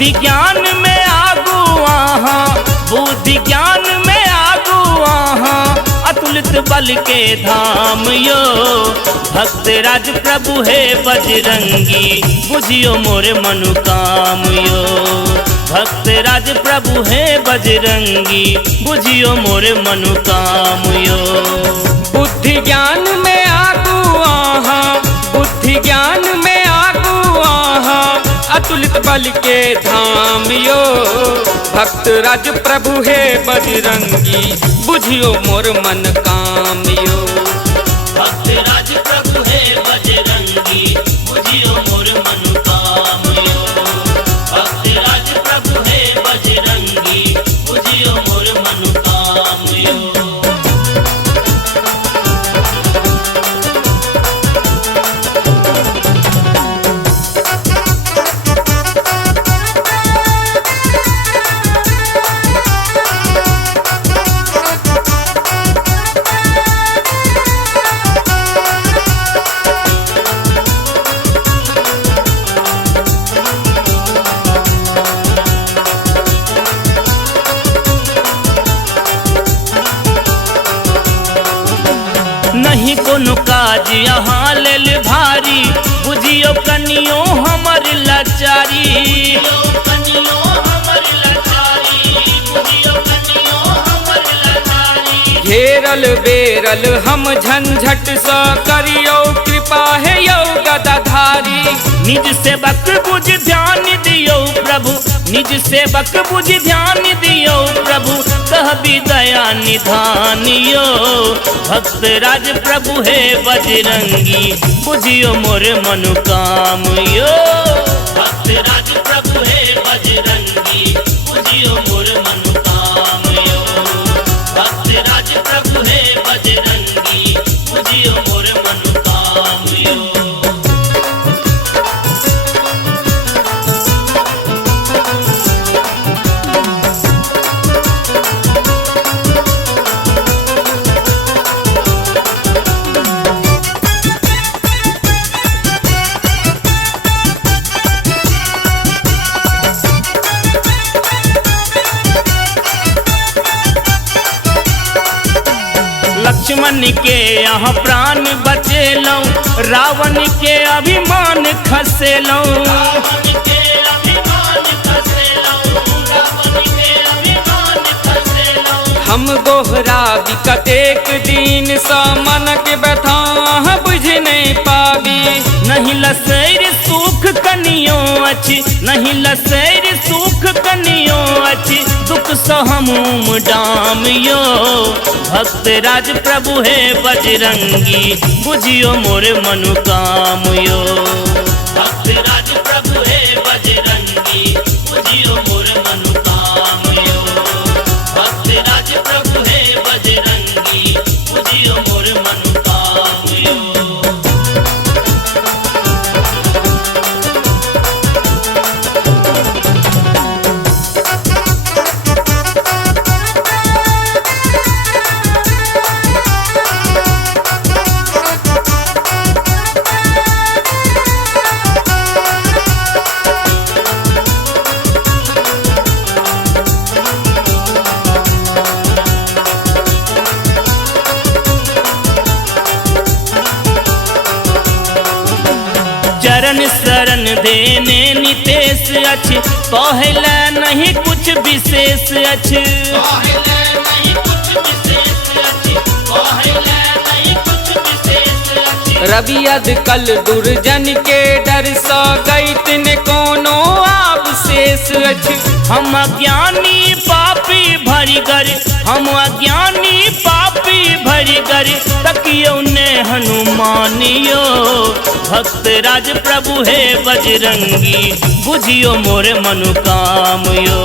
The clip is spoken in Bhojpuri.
बुद्धि ज्ञान में आगू आहा, बुद्धि ज्ञान में आगू आहा, अतुलित बल के धाम यो। भक्त राज प्रभु है बजरंगी, बुझियो मोर मनुकाम यो। भक्त राज प्रभु है बजरंगी, बुझियो मोर मनुकाम यो। बुद्धि ज्ञान में आगू आहा, बुद्धि ज्ञान में आगू आहा, अतुलित बल के धाम यो। भक्त राज प्रभु है बजरंगी, बुझियो मोर मन काम यो। भक्त राज प्रभु है बजरंगी, बुझियो मोर मनुकाम यो। भक्त राज प्रभु है बजरंगी, बुझियो मोर मनुकाम यो। नहीं कोनो काज यहाँ लेल भारी, बुझियो कनियो हमर लाचारी। घेरल बेरल हम झंझट सा करियो, कृपा है यो गदाधारी। निज सेवक बुझ ध्यान दियो प्रभु, निज सेवक बुझ ध्यान दियो प्रभु, कहबी दया निधान यो। भक्त राज प्रभु है बजरंगी, बुझियो मोर मनुकाम यो। भक्त राज प्रभु है बजरंगी, बुझियो मोर मनुकाम यो। भक्त राज प्रभु है बजरंगी, बुझियो मोर मनुकाम यो। लक्ष्मण के यहाँ प्राण बचेलौं, रावण के अभिमान खसेलौं। हम दोहरा कतेक दिन सा मनक व्यथा बुझ नहीं पाबी। नहीं लसैर सुख कनियो अछि, नहीं लसैर सुख कनियो अछि, दुख सहमुम डाम यो। भक्त राज प्रभु है बजरंगी, बुझियो मोर मनुकाम यो। भक्त राज प्रभु है बजरंगी, बुझियो मोर मनुकाम यो। भक्त राज प्रभु है बजरंगी, बुझियो मोर मनुकाम यो। चरण शरण देने नितेश अछि, कहला नहीं कुछ विशेष अछि। रवि कल दुर्जन के डर सा गईत ने कोनो आवशेष अछि। हम अज्ञानी पापी भरी गर, हम अज्ञानी पापी भरी गर, तकियो ने हनुमान यो। भक्त राज प्रभु है बजरंगी, बुझियो मोर मनुकाम यो।